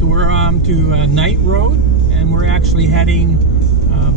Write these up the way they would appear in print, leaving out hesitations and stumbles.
So we're to Knight Road, and we're actually heading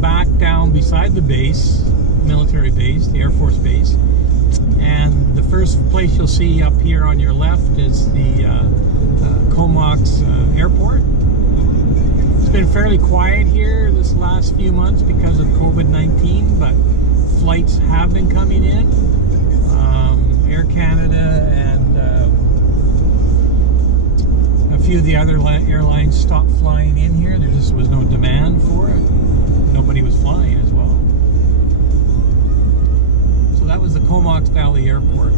back down beside the base, military base, the Air Force Base. And the first place you'll see up here on your left is the Comox Airport. It's been fairly quiet here this last few months because of COVID-19, but flights have been coming in. Air Canada and a few of the other airlines stopped flying in here. There just was no demand for it. Nobody was flying as well. So that was the Comox Valley Airport.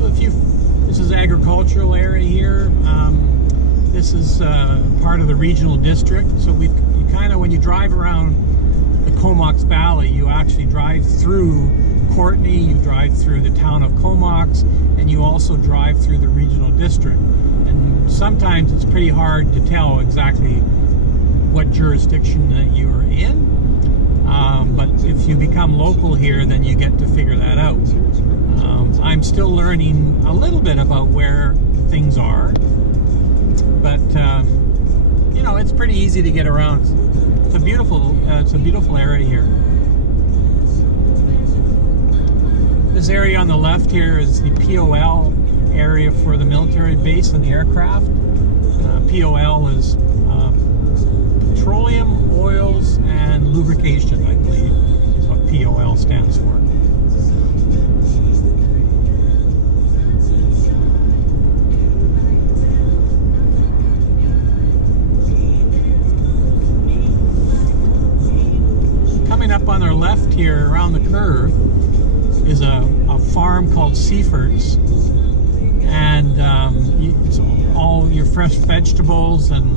So this is agricultural area here. This is part of the regional district. So you kind of, when you drive around the Comox Valley, you actually drive through Courtenay, you drive through the town of Comox, and you also drive through the regional district. And sometimes it's pretty hard to tell exactly what jurisdiction that you are in. But if you become local here, then you get to figure that out. I'm still learning a little bit about where things are, but you know, it's pretty easy to get around. It's a beautiful area here. This area on the left here is the POL area for the military base and the aircraft. POL is petroleum, oils, and lubrication, I believe, is what POL stands for. Coming up on our left here, around the curve, is a farm called Seaford's, and it's all your fresh vegetables and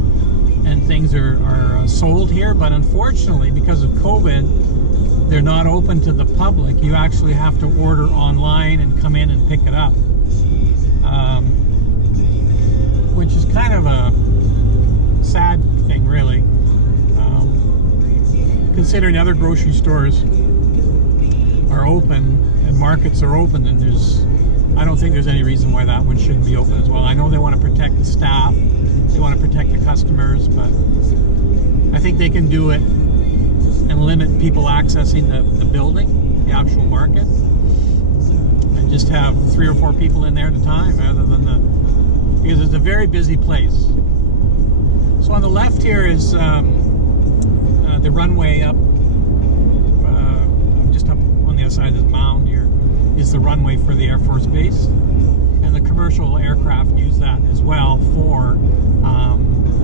things are sold here. But unfortunately, because of COVID, they're not open to the public. You actually have to order online and come in and pick it up, which is kind of a sad thing, really, considering other grocery stores are open and markets are open, and I don't think there's any reason why that one shouldn't be open as well. I know they want to protect the staff, they want to protect the customers, but I think they can do it and limit people accessing the building, the actual market, and just have 3 or 4 people in there at a time, rather than because it's a very busy place. So on the left here is the runway up, just up on the other side of this mound here is the runway for the Air Force Base, and the commercial aircraft use that as well for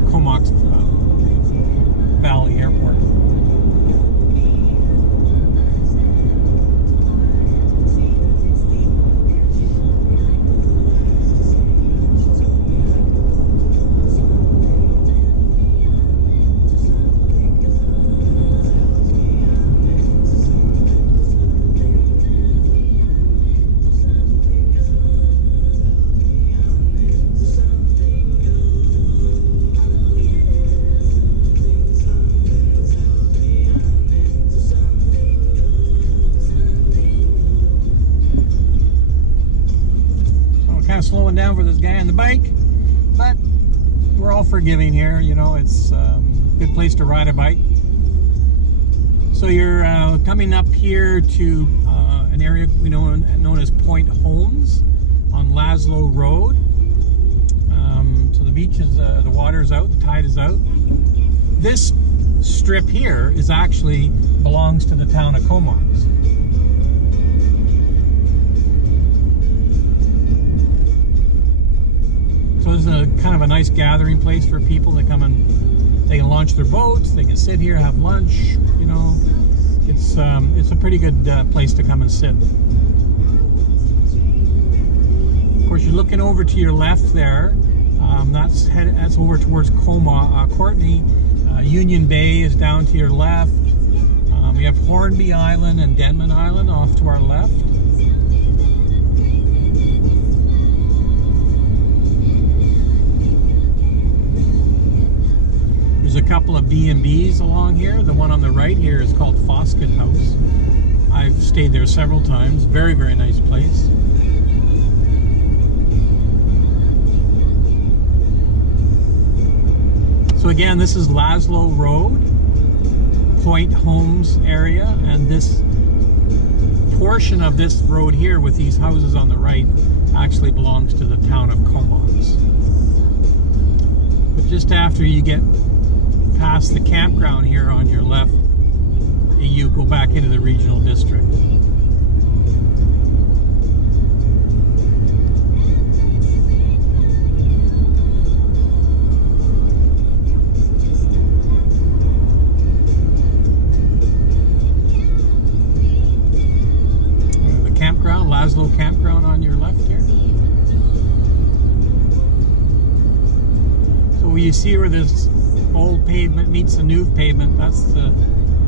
Comox Valley Airport. Slowing down for this guy on the bike, but we're all forgiving here. You know, it's a good place to ride a bike. So you're coming up here to an area we know known as Point Homes on Laszlo Road. So the beach is the water is out, the tide is out. This strip here is actually belongs to the town of Comox. So this is a kind of a nice gathering place for people to come and they can launch their boats, they can sit here, have lunch, you know. It's a pretty good place to come and sit. Of course, you're looking over to your left there. That's over towards Courtenay. Union Bay is down to your left. We have Hornby Island and Denman Island off to our left. There's a couple of B&Bs along here. The one on the right here is called Foskett House. I've stayed there several times. Very, very nice place. So again, this is Laszlo Road, Point Homes area, and this portion of this road here with these houses on the right actually belongs to the town of Comox. But just after you get past the campground here on your left, you go back into the regional district. Laszlo campground on your left here. So you see where this old pavement meets the new pavement. That's the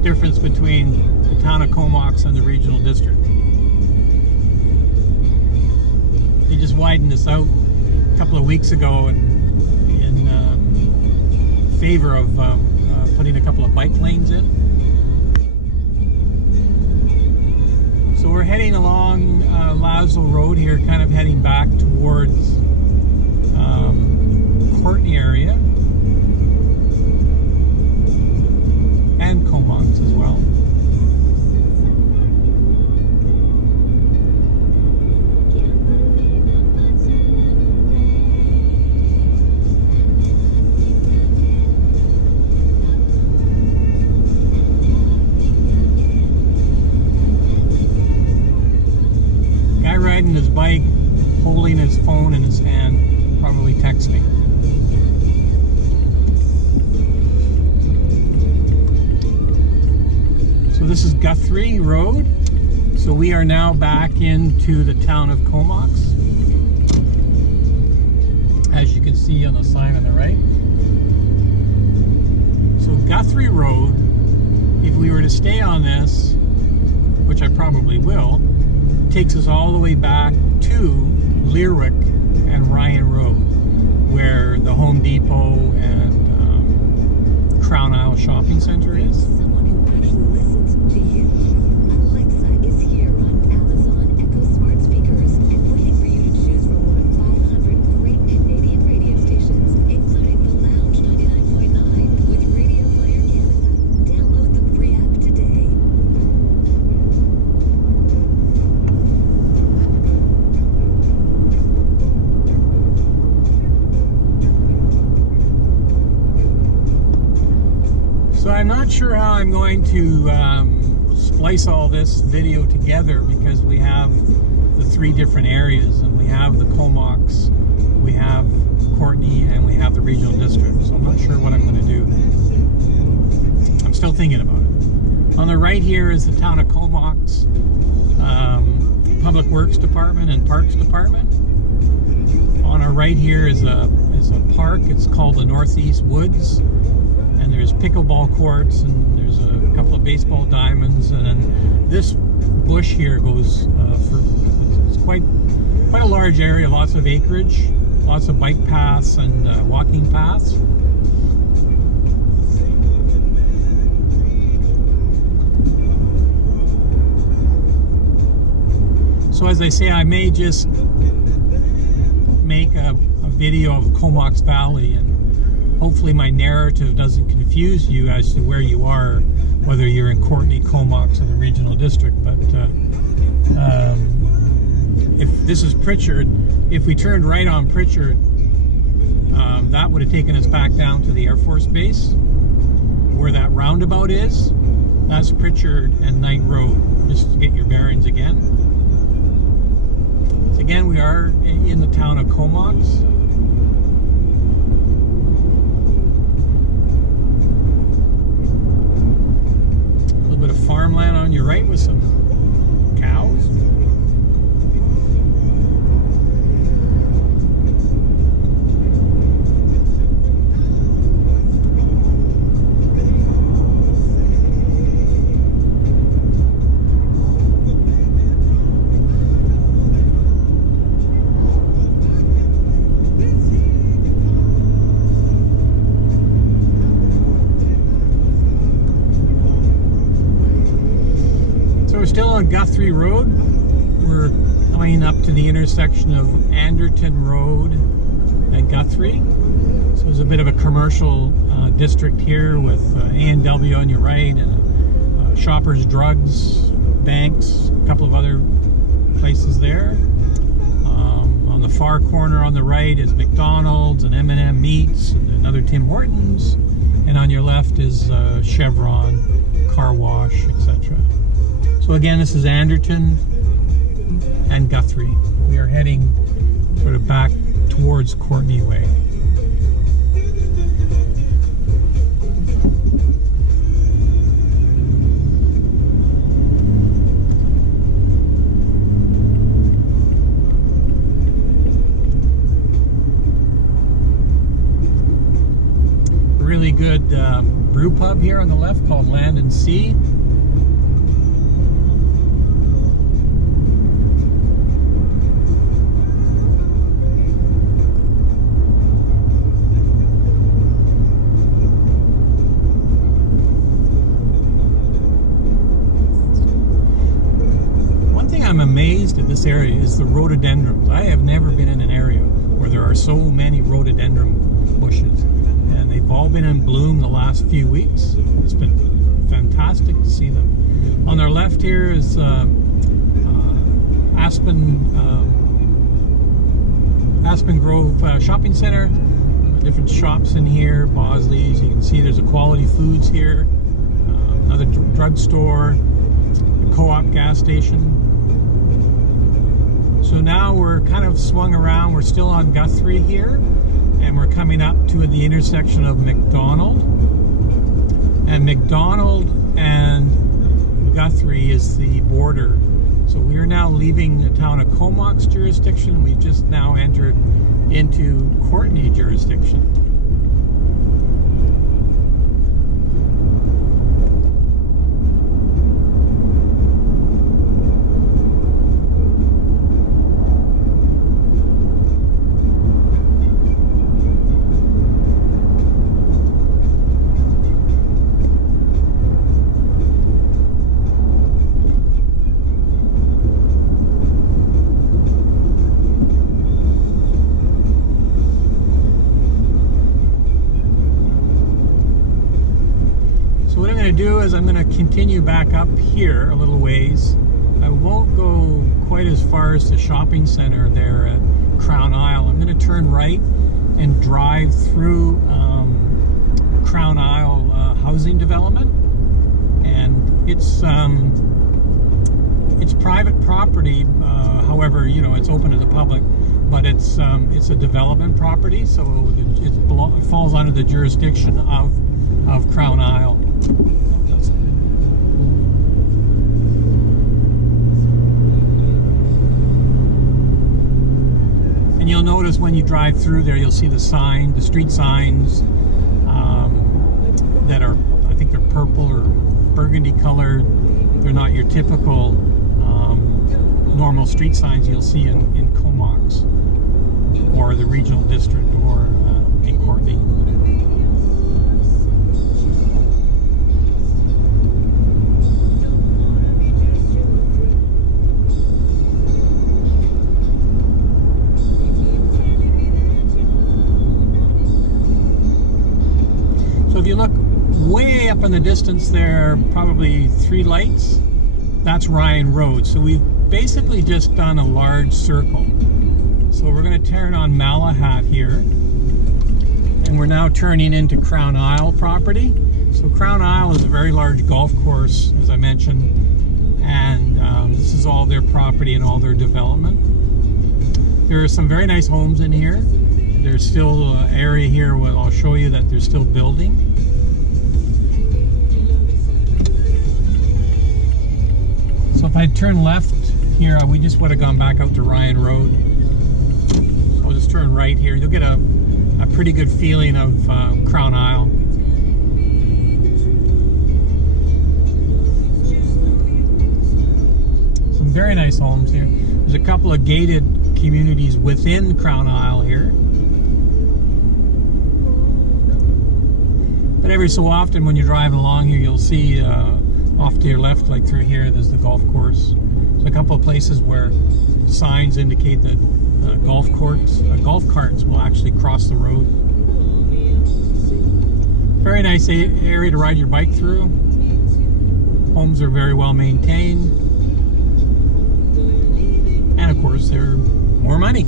difference between the town of Comox and the regional district. They just widened this out a couple of weeks ago in favor of putting a couple of bike lanes in. So we're heading along Laszlo Road here, kind of heading back towards Courtney area and Comox as well. Riding his bike, holding his phone in his hand, probably texting. So this is Guthrie Road. So we are now back into the town of Comox, as you can see on the sign on the right. So Guthrie Road, if we were to stay on this, which I probably will, takes us all the way back to Learwick and Ryan Road, where the Home Depot and Crown Isle Shopping Center is. Someone who actually listens to you. Alexa is here on Amazon Echo smart speakers and waiting for you to choose from one of 500 great Canadian radio stations, including the Lounge 99.9 with Radio Player Canada. Download the free app today. So I'm not sure how I'm going to splice all this video together, because we have the three different areas, and we have the Comox, we have Courtney, and we have the regional district. So I'm not sure what I'm going to do. I'm still thinking about it. On the right here is the town of Comox Public Works Department and Parks Department. On our right here is a park. It's called the Northeast Woods. And there's pickleball courts, and there's a couple of baseball diamonds, and then this bush here goes it's quite a large area, lots of acreage, lots of bike paths and walking paths. So as I say, I may just make a video of Comox Valley, and hopefully my narrative doesn't confuse you as to where you are, whether you're in Courtney, Comox, or the regional district. But if this is Pritchard, if we turned right on Pritchard, that would have taken us back down to the Air Force Base, where that roundabout is. That's Pritchard and Knight Road, just to get your bearings again. So again, we are in the town of Comox. Bit of farmland on your right with some cows. still on Guthrie Road. We're coming up to the intersection of Anderton Road and Guthrie. So there's a bit of a commercial district here with A&W on your right and Shoppers Drugs, banks, a couple of other places there. On the far corner on the right is McDonald's and M&M Meats and another Tim Hortons. And on your left is Chevron, Car Wash, etc. So again, this is Anderton and Guthrie. We are heading sort of back towards Courtney Way. Really good brew pub here on the left called Land and Sea. One thing I'm amazed at this area is the rhododendrons. I have never been in an area where there are so many rhododendron bushes. And they've all been in bloom the last few weeks. It's been fantastic to see them. On our left here is Aspen Grove Shopping Center. Different shops in here, Bosley's. You can see there's a Quality Foods here. Another drugstore, a co-op gas station. So now we're kind of swung around. We're still on Guthrie here. And we're coming up to the intersection of McDonald. And McDonald and Guthrie is the border. So we are now leaving the town of Comox jurisdiction. We've just now entered into Courtney jurisdiction. Do is I'm going to continue back up here a little ways. I won't go quite as far as the shopping center there at Crown Isle. I'm going to turn right and drive through Crown Isle housing development, and it's private property. However, you know, it's open to the public, but it's a development property, so it falls under the jurisdiction of Crown Isle. And you'll notice when you drive through there, you'll see the street signs that are, I think they're purple or burgundy colored. They're not your typical normal street signs you'll see in Comox or the regional district or in Courtney. So if you look way up in the distance there, probably 3 lights, that's Ryan Road. So we've basically just done a large circle. So we're going to turn on Malahat here, and we're now turning into Crown Isle property. So Crown Isle is a very large golf course, as I mentioned, and this is all their property and all their development. There are some very nice homes in here. There's still an area here where I'll show you that they're still building. So if I turn left here, we just would have gone back out to Ryan Road. So I'll just turn right here. You'll get a pretty good feeling of Crown Isle. Some very nice homes here. There's a couple of gated communities within Crown Isle here. But every so often when you're driving along here, you'll see Off to your left, like through here, there's the golf course. There's a couple of places where signs indicate that golf carts will actually cross the road. Very nice area to ride your bike through. Homes are very well maintained. And of course, they're more money.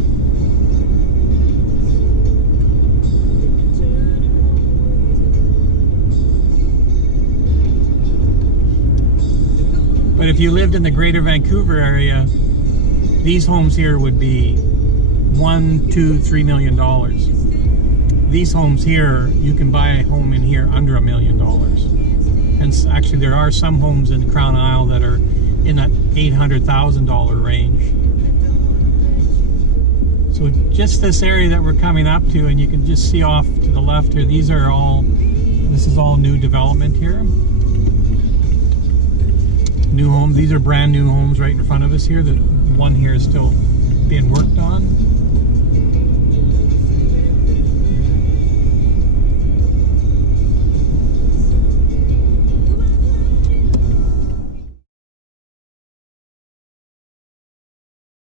But if you lived in the greater Vancouver area, these homes here would be $1, $2, $3 million. These homes here, you can buy a home in here under $1 million. And actually, there are some homes in the Crown Isle that are in that $800,000 range. So just this area that we're coming up to, and you can just see off to the left here, this is all new development here. New homes. These are brand new homes right in front of us here. The one here is still being worked on.